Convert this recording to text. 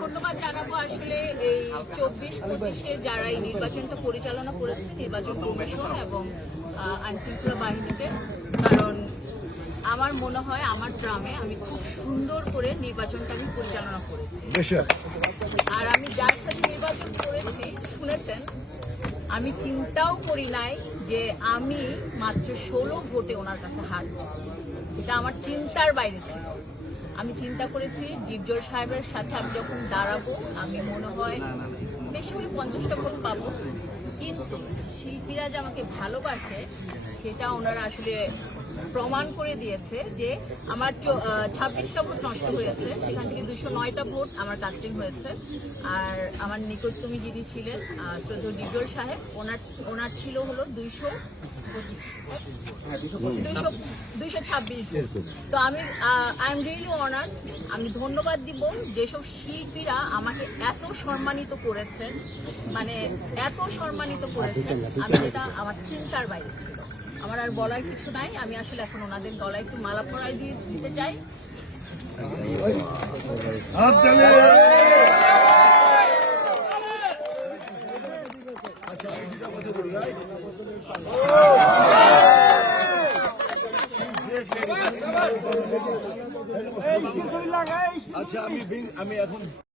ধন্যবাদ জানাব আসলে এই চব্বিশ পঁচিশে যারা এই নির্বাচনটা পরিচালনা করেছে নির্বাচন কমিশন এবং আইনশৃঙ্খলা বাহিনীতে। কারণ আমার মনে হয় আমার গ্রামে আমি খুব সুন্দর করে নির্বাচনটা আমি পরিচালনা করেছি। আর আমি যার সাথে নির্বাচন করেছি শুনেছেন? আমি চিন্তাও করি নাই যে আমি মাত্র ষোলো ভোটে ওনার কাছে হারব এটা আমার চিন্তার বাইরে ছিল। আমি চিন্তা করেছি ডিপজল সাহেবের সাথে আমি যখন দাঁড়াবো আমি মনে হয় বেশি করে পঞ্চাশটা ভোট পাবো। কিন্তু শিল্পীরা যে আমাকে ভালোবাসে সেটা ওনারা আসলে প্রমাণ করে দিয়েছে যে আমার ছাব্বিশটা ভোট নষ্ট হয়েছে। সেখান থেকে দুশো নয়টা ভোট আমার কাস্টিং হয়েছে। আর আমার নিকটতমী যিনি ছিলেন শ্রদ্ধ ডিগল সাহেব ওনার ওনার ছিল হলো দুইশো দুইশো দুইশো ছাব্বিশ তো আমি আই এম রিয়েলি অনার আমি ধন্যবাদ দিব যেসব শিল্পীরা আমাকে এত সম্মানিত করেছেন। মানে এত সম্মানিত করেছেন। আমি এটা আমার চিন্তার বাইরে ছিল। আমার আর বলার কিছু নাই। আমি আসলে এখন ওনাদের গলায় একটু মালা পরাই দিয়ে দিতে চাই। আচ্ছা আমি বিন- আমি এখন